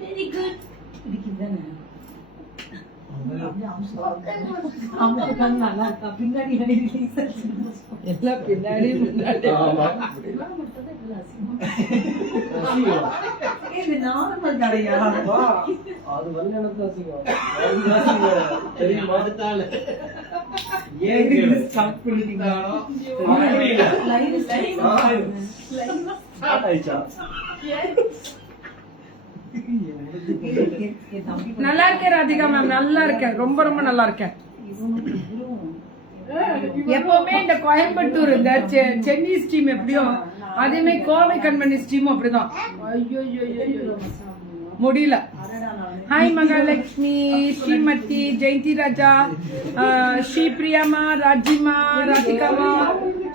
Very good இதுக்குதானே நல்லா இருக்கா பின்னாடி எல்லாம் பின்னாடி இது நார்மல் கடையா அது வந்து எனக்கு தெரியுமா ஸ்டார்ட் பண்ணிட்டீங்க நல்லா இருக்கேன் ராதிகா மேம், நல்லா இருக்கேன், ரொம்ப ரொம்ப நல்லா இருக்கேன். எப்பவுமே இந்த கோயம்புத்தூர் இந்த சென்னை ஸ்டீம் எப்படியோ அதே மாதிரி கோவை கண்மணி ஸ்டீமும் அப்படிதான். ஐயோ முடியல. ஹாய் மகாலட்சுமி, ஸ்ரீமதி, ஜெயந்தி ராஜா, ஸ்ரீ பிரியாமா, ராஜிமா, ராதிகாமா,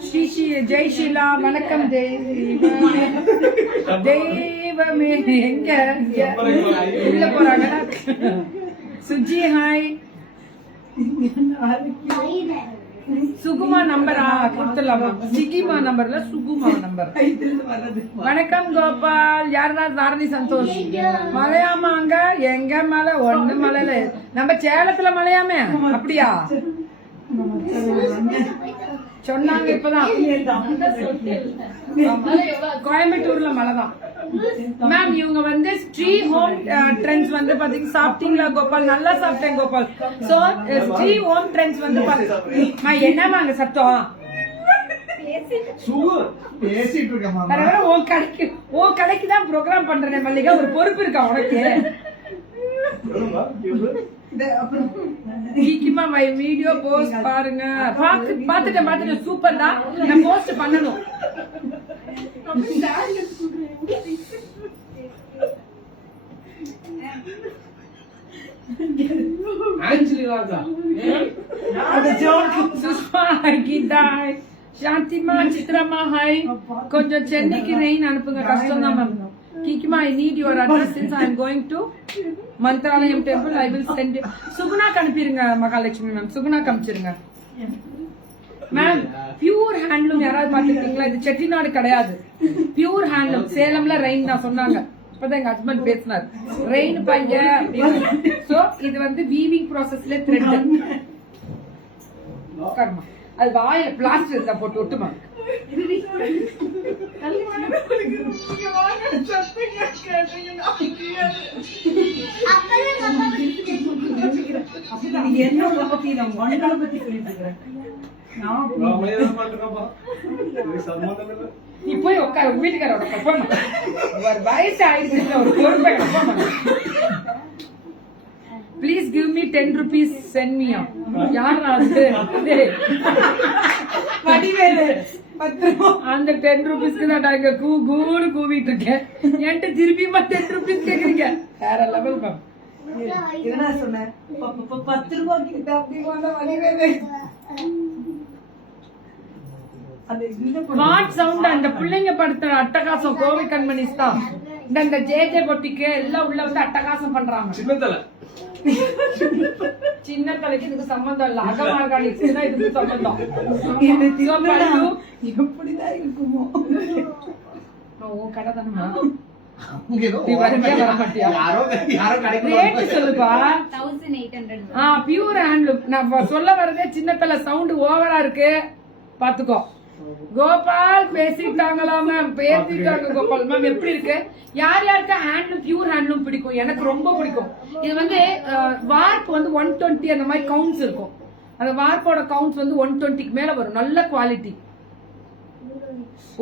ஸ்ரீ ஜெய்ஷீலா, வணக்கம் தெய்வமே. எங்க உள்ள போறாங்க? சுஜி ஹாய். சுகுமா நம்பர் கொடுத்துடலாமா? சிகிமா நம்பர்ல சுகுமா நம்பர். வணக்கம் கோபால். யாருன்னா தாரணி சந்தோஷ். மலையாமாங்க? எங்க மலை? ஒண்ணு மலையில நம்ம சேலத்துல மலையாமே. அப்படியா சொன்னாங்க இப்பதான். கோயம்புத்தூர்ல மலைதான் மேம். இவங்க வந்து ஸ்ரீ ஹோம் ட்ரெண்ட்ஸ் வந்து பாத்தீங்கன்னா சாப்பிட்டீங்களா கோபால்? நல்லா சாப்பிட்டேன் Gopal. So Sri home trends வந்து பாத்தீங்கன்னா என்னமா அங்க சத்தம்? உன் கடைக்கு தான் ப்ரோக்ராம் பண்றேன் மல்லிகா. ஒரு பொறுப்பு இருக்கா உனக்கு? வீடியோ போஸ்ட் பாருங்க. பாத்துட்டேன் சூப்பர் தான். நான் போஸ்ட் பண்ணணும். சாந்திமா, சித்ராமா ஹாய். கொஞ்சம் சென்னைக்கு ரெயின் அனுப்புங்க, கஷ்டம் தான் ma'am. Kikima, I need your address since I am going to Mantralayam temple. I will send you. Suguna kanupirunga Mahalakshmi ma'am. Suguna kamchirunga. Ma'am, pure handloom யாராவது பாத்துட்டீங்களா? இது செட்டிநாடு கிடையாது. Pure handloom. சேலம்ல ரெயின் தான் சொன்னாங்க. இப்பதான் எங்க ஹஸ்பண்ட் பேசினார். ரெயின் பையன். So இது வந்து வீவிங் ப்ராசஸ்ல த்ரெட். கர்மா. அது வாயில பிளாஸ்டர் இருந்தா போட்டு ஒட்டுமா? என்னோட பத்தி நான் ஒன்றை பத்தி சொல்லிட்டு இருக்கிறேன். நீ போய் உட்கார வீட்டுக்காரோட ஒரு வயசு ஆயிடுச்சு. ஒரு பொறுப்பை please give me 10 rupees send me. யார் வடிவேலு அந்த 10 rupeesக்கு தான் நாங்க கூன்னு கூவிட்டு இருக்கேன். என்கிட்ட திருப்பியுமா 10 rupees கேக்குறீங்க? வேற லெவல் மேம். என்ன சொன்னேன்? 10 ரூபாய்க்கு கிட்ட அப்படி வந்தா வடிவேலு வாட் சவுண்ட். அந்த பிள்ளைங்க படுத்த அட்டகாசம் கோவை கண்மணிஸ் தான். இந்த ஜே பொட்டிக்கு எல்லாம் உள்ள வந்து அட்டகாசம் பண்றாங்க. சின்ன தலைக்கு இதுக்கு சம்பந்தம் இல்ல. அகமார்கானிக்ஸ் தான் இதுக்கு சம்பந்தம். எப்படிதான் இருக்குமோ? உன் கடை தானே பியூர் ஹேண்ட்லூம். நான் சொல்ல வரதே சின்ன தலை சவுண்ட் ஓவரா இருக்கு பாத்துக்கோ. கோபால் பேசிட்டாங்களா மேம்? பேசிட்டாங்க கோபால் மேம். எப்படி இருக்கு? யார் யாருக்கு ஹேண்ட்லூம் பியூர் ஹேண்ட்லூம் பிடிக்கும்? எனக்கு ரொம்ப பிடிக்கும். இது வந்து வார்ப் வந்து 120 அந்த மாதிரி கவுண்ட்ஸ் இருக்கும். அந்த வார்ப்போட கவுண்ட்ஸ் வந்து 120க்கு மேல வரும். நல்ல குவாலிட்டி.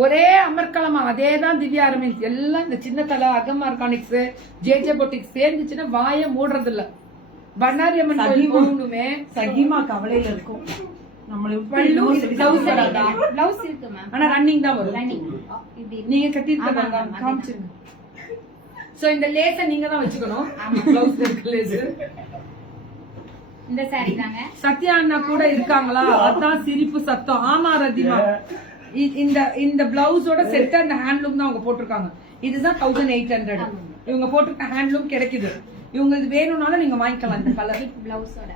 ஒரே அமர்கலமா அதே தான் திவ்யா அரவிந்த். எல்லாம் இந்த சின்ன தலை அகமார்கானிக்ஸ் ஜே பொட்டிக்ஸ் சேர்ந்துச்சுன்னா வாய மூடுறது இல்ல. பண்ணாரி அம்மன் கோயிலுமே சகிமா கவலையில இருக்கும். ஆனா ரன்னிங் தான் வரும். நீங்க கட்டிருக்க காமிச்சிருங்க. சோ இந்த லேஸ நீங்க தான் வச்சுக்கணும். ப்ளவுஸ் இருக்கு லேஸ். இந்த சாரி தாங்க. சத்யா அண்ணா கூட இருக்காங்களா? அதான் சிரிப்பு சத்தம். ஆமா ரதிமா. இந்த பிளவுஸோட செட் அந்த ஹேண்ட்லூம் தான் அவங்க போட்டிருக்காங்க. இதுதான் 1800. இவங்க போட்டிருக்க ஹேண்ட்லூம் கிடைக்குது. இவங்க இது வேணும்னாலும் நீங்க வாங்கிக்கலாம். இந்த கலர்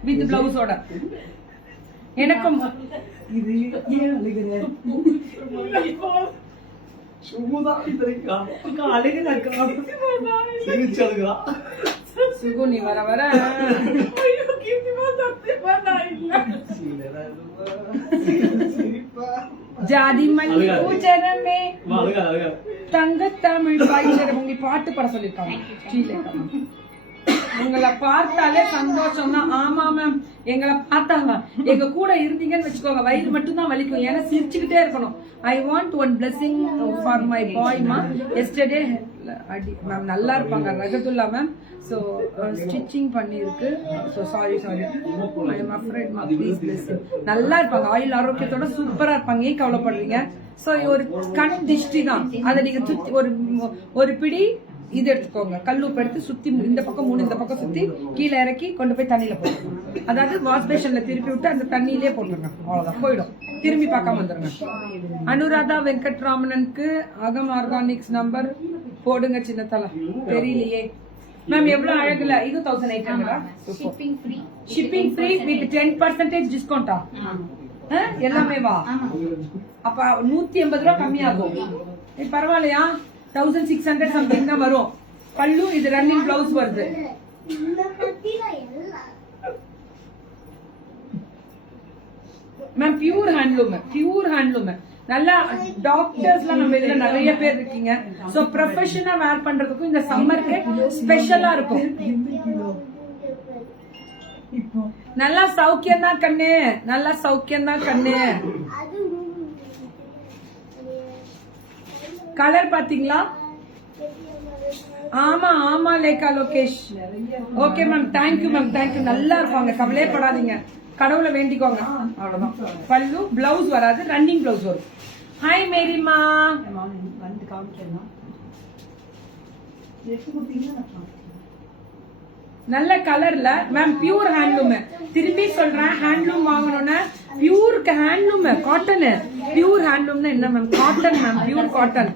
வித் பிளவுஸோட. எனக்கும் இது ஏன் அழுகுற? சும்மா தெரியுக்கா அழுகுதாக்கா சிரிச்சதுக்கா சுகு நீ வர வர ஜாதி மல்லி பூச்சரமே தங்க தமிழ் பாய்ச்சரம் உங்களுக்கு பாட்டு பாட சொல்லிருக்காங்க ஸ்ரீலேகா. உங்களை பார்த்தாலே சந்தோஷம் தான். ஆமா மேம், எங்களை பார்த்தாங்க எங்க கூட இருந்தீங்கன்னு வச்சுக்கோங்க வயிறு மட்டும் தான் வலிக்கும். ஏன்னா சிரிச்சுக்கிட்டே இருக்கணும். I want one blessing for my boy மா. எஸ்டர்டே மேம் நல்லா இருப்பாங்க ரகத்துல்லா மேம். ஸோ ஸ்டிச்சிங் பண்ணியிருக்கு. So sorry I am afraid மா, ப்ளீஸ் பிளெஸ். நல்லா இருப்பாங்க, ஆயுள் ஆரோக்கியத்தோட சூப்பரா இருப்பாங்க. ஏன் கவலைப்படுறீங்க? ஸோ ஒரு கண் திஷ்டி தான். அதை நீங்க சுத்தி ஒரு பிடி இது எடுத்துக்கோங்க, கல்லுப்பு எடுத்து சுத்தி இந்த பக்கம் 3 இந்த பக்கம் சுத்தி கீழே இறக்கி கொண்டு போய் தண்ணியில போட்டுருங்க. அதாவது வாஷ் பேஷன்ல திருப்பி விட்டு அந்த தண்ணியிலே போட்டுருங்க. அவ்வளவுதான், போயிடும். திரும்பி பார்க்காம வந்துருங்க. அனுராதா வெங்கட்ராமனுக்கு அகம் ஆர்கானிக்ஸ் நம்பர் போடுங்க. சின்ன தலை தெரியலையே மேம். எவ்வளவு அழகுல இது 1800. Shipping free with 10% டிஸ்கவுண்டா? எல்லாமே வா. அப்ப 180 ரூபாய் கம்மியாகும். பரவாயில்லையா? 1600 சம்திங் தான் வரும். பல்லு இது ரன்னிங் பிளவுஸ் வருது. Ma'am pure handloom. நல்லா டாக்டர்ஸ்லாம் நம்ம இதுல நிறைய பேர் இருக்கீங்க. சோ ப்ரொஃபஷனலா வேர் பண்றதுக்கும் இந்த சம்மருக்கு ஸ்பெஷலா இருக்கும். நல்லா சௌக்கியம் தான் கண்ணு, நல்லா சௌக்கியம் தான் கண்ணு. கலர் பாத்தீங்களா? ஆமா ஆமா Lekha Lokesh. Okay ma'am, thank you ma'am, thank you. நல்லா இருப்பாங்க, கவலைப்படாதீங்க. கடவுளை வேண்டிக்கோங்க, அவ்வளவுதான். பல்லு பிளவுஸ் வராது, ரன்னிங் பிளவுஸ் வரும். ஹாய் மேரிமா. வந்து காமிக்கலாம். நல்ல கலர்ல மேம், பியூர் ஹேண்ட்லூம். திரும்பி சொல்றேன், ஹேண்ட்லூம் வாங்கணும்னா பியூர் ஹேண்ட்லூம், காட்டன். பியூர் ஹேண்ட்லூம்னா என்ன ma'am? Cotton ma'am, pure cotton.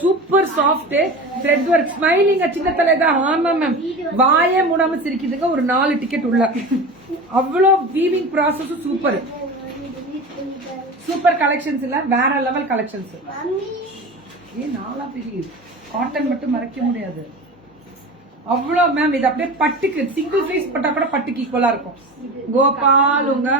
Super soft thread work. Smiling சின்ன தலைதான். ஆமா மேம், வாயே மூடாம சிரிக்குதுங்க. ஒரு 4 டிக்கெட் உள்ள. அவ்வளோ weaving process super. Super collections இல்ல, வேற லெவல் கலெக்ஷன்ஸ். ஏன் நாளா பெரிய காட்டன் மட்டும் மறைக்க முடியாது. அவ்வளோ மேம், இது அப்படியே பட்டுக்கு சிங்கிள் பீஸ் போட்டா கூட பட்டுக்கு ஈக்குவலா இருக்கும். கோபால் உங்க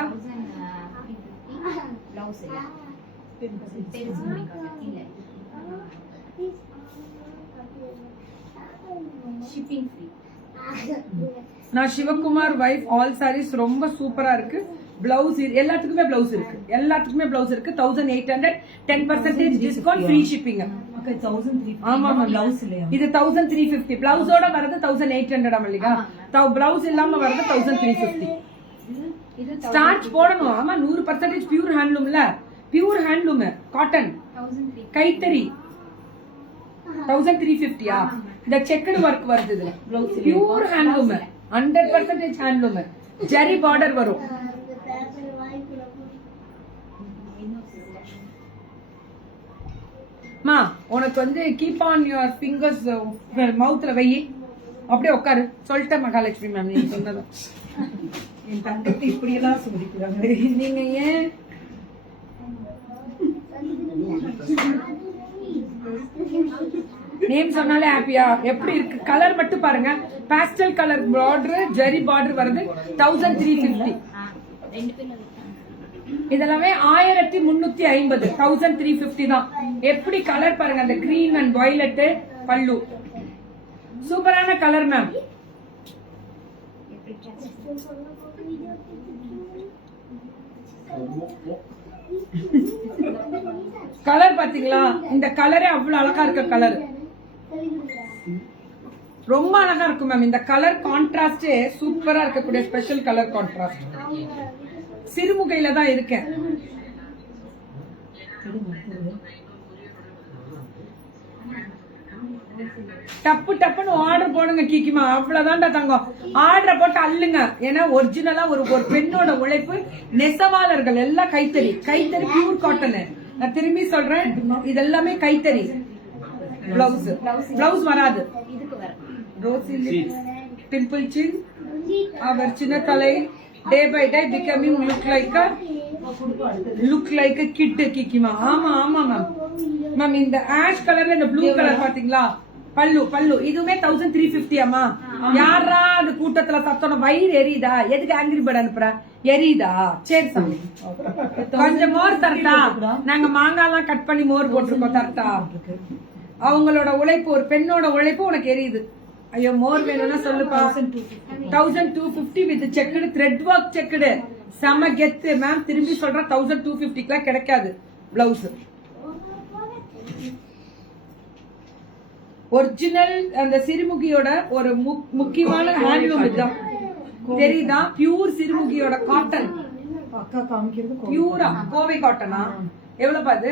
நான் சிவகுமார் வைஃப். ஆல் சாரீஸ் ரொம்ப சூப்பரா இருக்கு. பிளவுஸ் எல்லாத்துக்குமே பிளவுஸ் இருக்கு. 1800, 10% டிஸ்கவுண்ட், ஃப்ரீ ஷிப்பிங். ஆமா பிளவுஸ் இல்லையா? இது 1350. பிளவுஸோட வரது 1800 மல்லிகா. பிளவுஸ் இல்லாம வரது 1350. ஸ்டார்ச் போடணும். ஆமா 100% பியூர் ஹேண்ட்லூம்ல. பியூர் ஹேண்ட்லூம் காட்டன் கைத்தறி 1350. இந்த செக்குடு ஒர்க் வருது இதுல. Pure handloom, 100% handloom. Zari border வரும். மா உனக்கு வந்து கீப் ஆன் யுவர் ஃபிங்கர்ஸ் மவுத்ல வை, அப்படியே உட்காரு. சொல்லிட்டேன் மகாலட்சுமி மேம், நீங்க சொன்னது. என் தங்கத்தை இப்படி எல்லாம் சொல்லிக்கிறாங்க. நீங்க ஏன் நேம் சொன்னாலே ஹாப்பியா? எப்படி இருக்கு கலர் மட்டும் பாருங்க. Pastel colour border, zari border வருது. 1350. இதெல்லாமே 1350. 1350 தான். எப்படி கலர் பாருங்க, அந்த கிரீன் அண்ட் வயலட் பல்லு. சூப்பரான கலர் மேம். கலர் பாத்தீங்களா? இந்த கலரே அவ்வளவு அழகா இருக்க கலர். ரொம்ப அழகா இருக்கும் மேம். இந்த கலர் கான்ட்ராஸ்ட் சூப்பரா இருக்கக்கூடிய ஸ்பெஷல் கலர் கான்ட்ராஸ்ட். சிறுமுகையில தான் இருக்கேன். டப்பு டப்புன்னு ஆர்டர் போடுங்க கீக்கிமா. அவ்வளவுதான்டா தங்கம். ஆர்டர் போட்டு அள்ளுங்க. ஏன்னா ஒரிஜினலா ஒரு பெண்ணோட உழைப்பு. நெசவாளர்கள் எல்லாம் கைத்தறி பியூர் காட்டன். நான் திரும்பி சொல்றேன், இதெல்லாமே கைத்தறி. பிளவுஸ் வராது. ரோசி டிம்பிள் சின், அவர் சின்ன தலை. Day by day becoming look like a kid கீக்கிமா. ஆமா ஆமா மேம், மேம் இந்த ஆஷ் கலர்ல இந்த ப்ளூ கலர் பாத்தீங்களா பல்லு இதுவுமே 1350 அம்மா. யாரா அந்த கூட்டத்துல சத்தம் வயிறு எரியுதா? எதுக்கு ஆங்கிரி பேர்ட் அனுப்புற? எரியுதா? சரி சாமி கொஞ்சம் மோர் தரட்டா? நாங்க மாங்காய் எல்லாம் கட் பண்ணி மோர் போட்டிருக்கோம், தரட்டா? அவங்களோட உழைப்பு, ஒரு பெண்ணோட உழைப்பு உனக்கு எரியுது. ஐயோ மோர் வேணும்னா சொல்லுப்பா. 1250 with checked thread work checked செம கெத்து மேம். திரும்பி சொல்றேன் 1250 கிடைக்காது பிளவுஸ். ஒரிஜினல் அந்த சிறுமுகியோட ஒரு முக்கியமான ஹேண்ட்லூம் இதுதான், தெரியுதா? பியூர் சிறுமுகியோட காட்டன், பியூரா கோவை காட்டனா? எவ்வளவு பாது?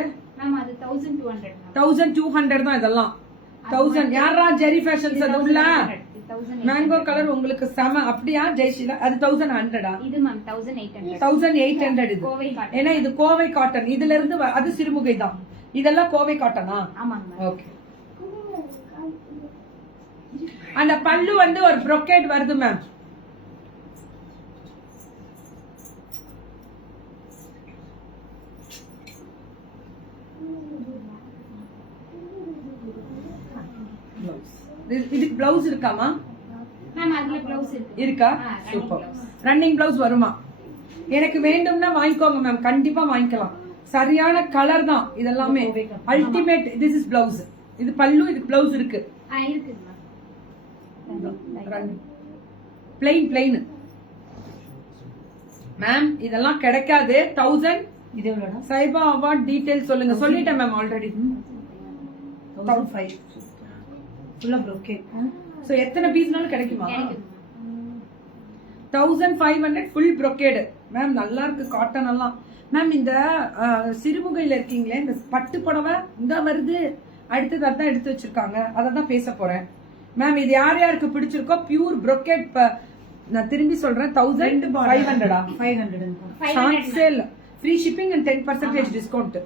1200 தான் இதெல்லாம். 1000 யாரா ஜெரி ஃபேஷன்ஸ் அது உள்ள மேங்கோ கலர் உங்களுக்கு செம. அப்படியா ஜெயசீலா? அது 1100 இது மேம் 1800. 1800 இது. ஏன்னா இது கோவை காட்டன், இதுல இருந்து அது சிறுமுகை தான். இதெல்லாம் கோவை காட்டனா? ஆமாங்க. ஓகே. அந்த பல்லு வந்து ஒரு brocade வருது மேம். இதுக்கு பிளவுஸ் இருக்காமா மேம்? அதுல பிளவுஸ் இருக்கா? சூப்பர். ரன்னிங் பிளவுஸ் வருமா? எனக்கு வேண்டும்னா வாங்கிக்கோங்க மேம், கண்டிப்பா வாங்கிக்கலாம். சரியான கலர் தான் இதெல்லாமே. அல்டிமேட். This is blouse. இது பல்லு, இதுக்கு பிளவுஸ் இருக்கு. Plain ma'am. இதெல்லாம் கிடைக்காது. 1000. இது எவ்வளவு? சைபா அவார்ட் டீடைல் சொல்லுங்க. சொல்லிட்டேன் மேம் ஆல்ரெடி. 1005 ஃபுல்லா brocade. சோ எத்தனை பீஸ்னாலும் கிடைக்குமா? 1500 ஃபுல் brocade மேம். நல்லா இருக்கு காட்டன் எல்லாம் மேம். இந்த சிறுமுகையில இருக்கீங்களே, இந்த பட்டு புடவை இந்த வருது, அடுத்தது அதான் எடுத்து வச்சிருக்காங்க, அதான் பேச போறேன் மேம். இது யார் யாருக்கு பிடிச்சிருக்கோ பியூர் brocade. நான் திரும்பி சொல்றேன் 1500. சான்ஸே இல்ல. Free shipping and 10% discount.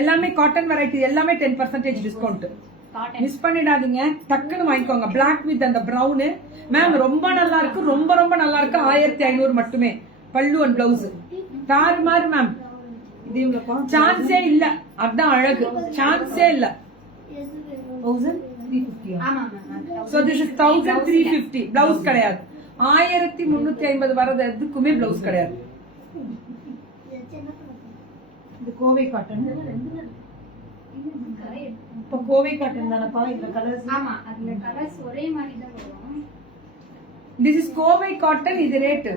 எல்லாமே காட்டன் வெரைட்டி, எல்லாமே 10% டிஸ்கவுண்ட். மிஸ் பண்ணிடாதீங்க, டக்குன்னு வாங்கிக்கோங்க. பிளாக் வித் அந்த பிரவுன் மேம் ரொம்ப நல்லா இருக்கு, ரொம்ப ரொம்ப நல்லா இருக்கு. 1500 மட்டுமே. பல்லு அண்ட் பிளவுஸ் தாறுமாறு மேம். சான்ஸே இல்ல, அதான் அழகு. சான்ஸே இல்ல. 1350. So this is 1350. பிளவுஸ் கிடையாது. 1350 வரது எதுக்குமே பிளவுஸ் கிடையாது. இது கோவை காட்டன். இப்ப கோவை காட்டன் தானப்பா இந்த கலர்ஸ்? ஆமா, அதுல கலர்ஸ் ஒரே மாதிரி தான் வரும். This is Kovai cotton. இது ரேட்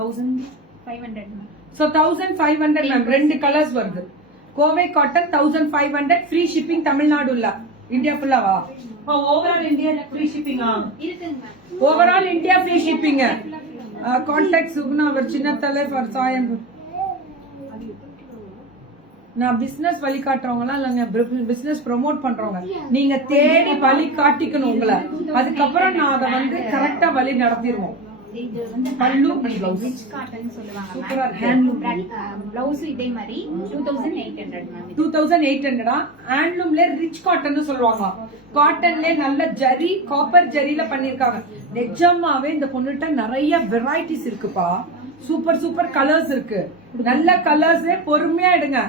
1500. So 1500 ma'am. ரெண்டு கலர்ஸ் வருது. கோவை காட்டன் 1500. ஃப்ரீ ஷிப்பிங் தமிழ்நாடுல, இந்தியா ஃபுல்லாவா? ஓவரால் இந்தியா ஃப்ரீ ஷிப்பிங்கா? இருக்குங்க ma'am. Overall India free shipping. Contact Suguna அவர் சின்ன தலை ஃபார் சாயம். நான் பிசினஸ் வழி காட்டுறவங்கலாம் இல்லைங்க, பிசினஸ் ப்ரொமோட் பண்றவங்க. நீங்க தேடி வழி காட்டிக்கணும் உங்களை, அதுக்கப்புறம் நான் அதை வந்து கரெக்டா வழி நடத்திடுவோம். இது வந்து பல்லு பிளவுஸ் ரிச் காட்டன் சொல்லுவாங்க. சூப்பரா ஹேண்ட்லூம் பிளவுஸ் இதே மாதிரி 2800 மேம். 2800 ஹேண்ட்லூம்ல ரிச் காட்டன் சொல்லுவாங்க. காட்டன்ல நல்ல ஜரி, காப்பர் ஜரியில பண்ணிருக்காங்க. நிஜமாவே இந்த பொண்ணுட்ட நிறைய வெரைட்டிஸ் இருக்குப்பா. சூப்பர் சூப்பர் கலர்ஸ் இருக்கு, நல்ல கலர்ஸ். பொறுமையா எடுங்க,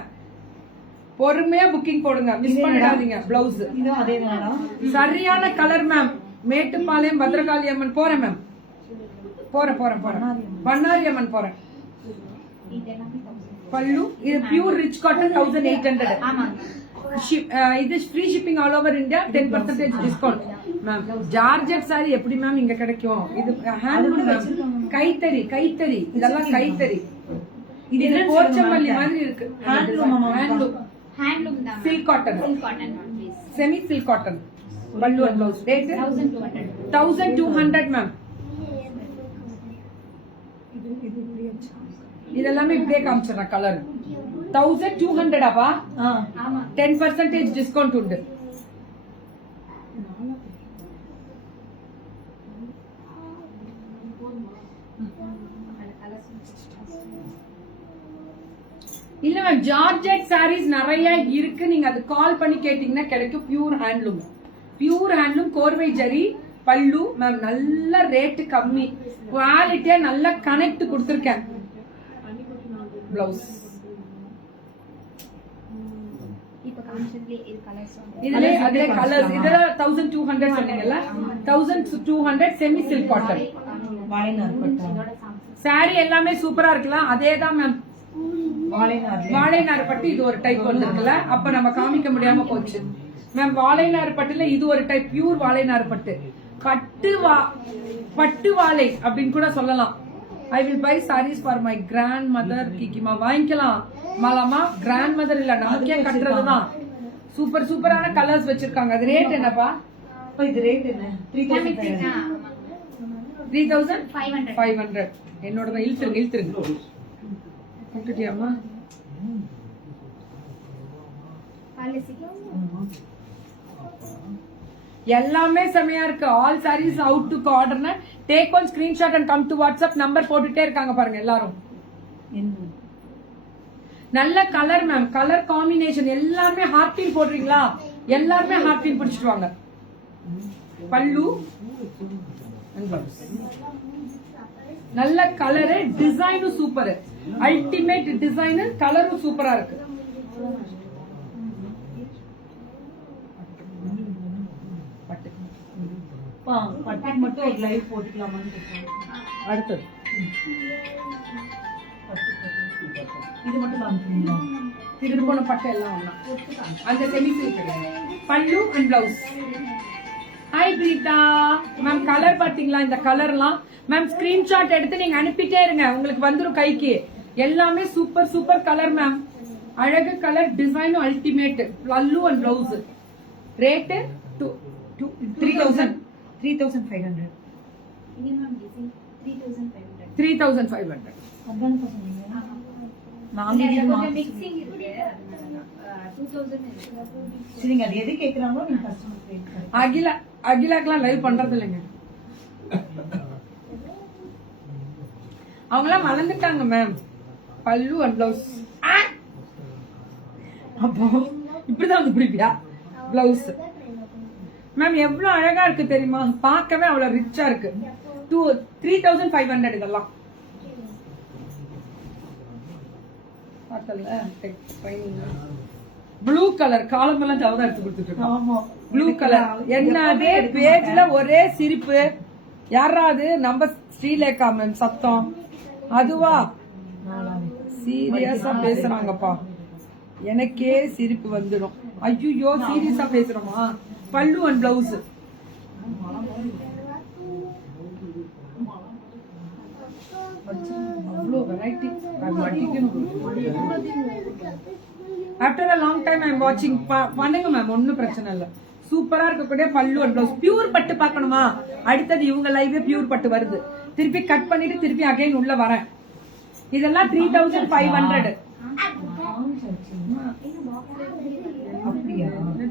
பொறுமையா புக்கிங் போடுங்க, மிஸ் பண்ணிடாதீங்க. பிளவுஸ் சரியான கலர் மேம். மேட்டுப்பாளையம் பத்ரகாளி அம்மன் போறேன் மேம். போறேன் பண்ணாரி அம்மன் போறேன். பல்லு இது பியூர் ரிச் காட்டன் 1800. இது free shipping all over India, 10% discount ma'am. Georgette sorry எப்படி மேம் இங்க கிடைக்கும்? இது ஹேண்ட்லூம் மேம். கைத்தறி இதெல்லாம் கைத்தறி. இது போச்சம்பள்ளி மாதிரி இருக்கு. ஹேண்ட்லூம் தான். Silk cotton ma'am. Semi silk cotton. பல்லு அண்ட் பிளவுஸ் ரேட் 1200 மேம். இதெல்லாமே இப்படியே காமிச்சிடறேன் கலர். 1200 அப்பா. 10% டிஸ்கவுண்ட் உண்டு. இல்ல மேம், ஜார்ஜெட் சாரீஸ் நிறைய இருக்கு. நீங்க அது கால் பண்ணி கேட்டீங்கன்னா கிடைக்கும். பியூர் ஹேண்ட்லூம் கோர்வை ஜரி பல்லு மேம். நல்ல ரேட்டு கம்மி, குவாலிட்டியா நல்ல கனெக்ட் கொடுத்திருக்கேன். பிளவுஸ் இதுல அதே கலர்ஸ் இதுல 1200 சொன்னீங்கல்ல 1200 செமி சில்க் காட்டன் saree எல்லாமே சூப்பரா இருக்கலாம். அதேதான் மேம் வாழைநார் பட்டு இது ஒரு டைப் வந்துருக்குல்ல, அப்ப நம்ம காமிக்க முடியாம போச்சு மேம். வாழைநார் பட்டுல இது ஒரு டைப் பியூர் வாழைநார் பட்டு, பட்டு வாழை அப்படின்னு கூட சொல்லலாம். I will buy sarees for my grandmother. கிக்கிமா வாங்கிக்கலாம் மாலாமா. கிராண்ட் மதர் இல்ல, நமக்கே கட்டுறதுதான். சூப்பர் சூப்பரான கலர்ஸ் வச்சிருக்காங்க. அது ரேட் என்னப்பா? இது ரேட் என்ன? 3500. என்னோட இழுத்துருங்க கட்டுட்டியாமா? எல்லாமே செமையா இருக்கு. ஆல் sarees அவுட் டு ஆர்டர்னா take one screenshot and come to WhatsApp. Number போட்டுட்டே இருக்காங்க பாருங்க எல்லாரும். நல்ல கலர் மேம், கலர் காம்பினேஷன் எல்லாமே ஹார்ட் பீல் போடுறீங்களா? எல்லாருமே ஹார்ட் பீல் பிடிச்சிட்டு வாங்க. பல்லு நல்ல கலரு, டிசைனும் சூப்பர், அல்டிமேட் டிசைன், கலரும் சூப்பரா இருக்கு. பட்டுக்கு மட்டும் ஒரு லைவ் போட்டுக்கலாமான்னு கேட்கலாம். அடுத்தது இது மட்டும் காமிக்கிறீங்களா? இது போன பட்டு எல்லாம் ஒண்ணா. அந்த செமி சில்க் பல்லு and blouse. Hi Preetha ma'am, colour பாத்தீங்களா? இந்த கலர்லாம் மேம் ஸ்கிரீன்ஷாட் எடுத்து நீங்க அனுப்பிட்டே இருங்க, உங்களுக்கு வந்துரும் கைக்கு. எல்லாமே சூப்பர் சூப்பர் கலர் மேம். அழகு கலர், டிசைனும் அல்டிமேட். பல்லு அண்ட் பிளவுஸ். ரேட்டு 3500. 3500. அதான் சொன்னீங்க. சரிங்க, அது எது கேக்குறாங்களோ நீங்க கஸ்டமர் அகிலாக்கெல்லாம் லைவ் பண்றது இல்லைங்க, அவங்களாம் வளர்ந்துட்டாங்க மேம். பல்லு அண்ட் பிளவுஸ். அப்போ இப்படிதான் வந்து பிடிப்பியா? பிளவுஸ் மேம் எவ்வளவு அழகா இருக்கு தெரியுமா? பார்க்கவே அவ்வளவு ரிச்சா இருக்கு. 3500 இதெல்லாம். ப்ளூ கலர் காலமெல்லாம் ஜவதா எடுத்து கொடுத்துட்டு இருக்கோம். ப்ளூ கலர் என்னது? பேஜ்ல ஒரே சிரிப்பு. யாராவது நம்ம ஸ்ரீலேகா மேம் சத்தம் அதுவா? சீரியஸா பேசுறாங்கப்பா, எனக்கே சிரிப்பு வந்துடும். ஐயோ சீரியஸா பேசுறோமா? பல்லு அண்ட் பிளவுஸ். அவ்வளோ variety. After a long time I am வாட்சிங். பண்ணுங்க மேம், ஒன்னும் பிரச்சனை இல்ல. சூப்பரா இருக்கக்கூடிய பல்லு அண்ட் பிளவுஸ். பியூர் பட்டு பாக்கணுமா? அடுத்தது இவங்க லைவே பியூர் பட்டு வருது. திருப்பி கட் பண்ணிட்டு திருப்பி அகைன் உள்ள வரேன். இதெல்லாம் 3500.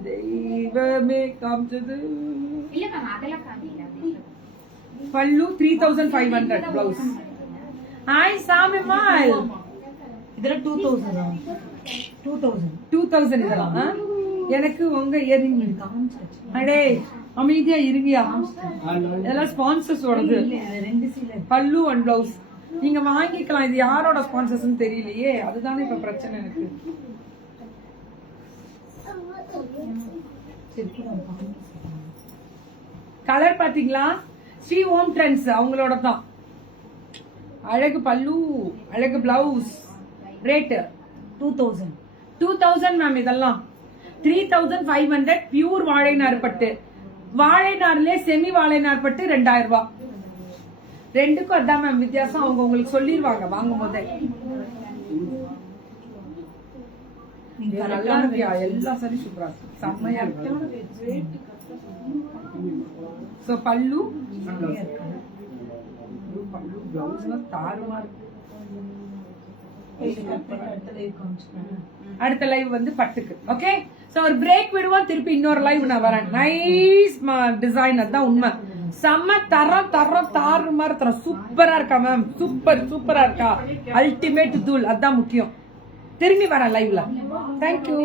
தெய்வமே காமிச்சது. பல்லு 3500. பிளவுஸ். ஹாய் சாமிமால். இதெல்லாம் 2000 இதெல்லாம் எனக்கு உங்க இயரிங் அடே அமைதியா இருவியா? இதெல்லாம் ஸ்பான்சர்ஸ் ஓடது. பல்லு அண்ட் பிளவுஸ் நீங்க வாங்கிக்கலாம். இது யாரோட ஸ்பான்சர்ஸ் தெரியலையே, அதுதானே இப்ப பிரச்சனை எனக்கு. கலர் பாத்தீங்களா? ஸ்ரீ ஹோம் ட்ரெண்ட்ஸ் அவங்களோட தான். அழகு பல்லு, அழகு பிளவுஸ். Rate 2000 ma'am. இதெல்லாம் 3500. பியூர் வாழைநார் பட்டு. வாழைநார்லயே செமி வாழைநார் பட்டு 2000 ரூபாய். ரெண்டுக்கும் அதான் மேம் வித்தியாசம். அவங்க உங்களுக்கு சொல்லிடுவாங்க வாங்கும் போதே. நல்லா இருக்கியா? எல்லா சாரி சூப்பரா இருக்கு, செம்மையா இருக்கு. சோ பல்லு பிளவுஸ் தாறுமா இருக்கு. அடுத்த லைவ் வந்து பட்டுக்கு. ஓகே, சோ ஒரு பிரேக் விடுவோம், திருப்பி இன்னொரு லைவ் நான் வரேன். நைஸ் டிசைன், அதான் உண்மை. செம்ம தரம் தரம் தாறு மாதிரி தரம். சூப்பரா இருக்கா மேம்? சூப்பரா இருக்கா? அல்டிமேட் தூள், அதான் முக்கியம். திரும்பி வரேன் லைவ்ல. தேங்க்யூ.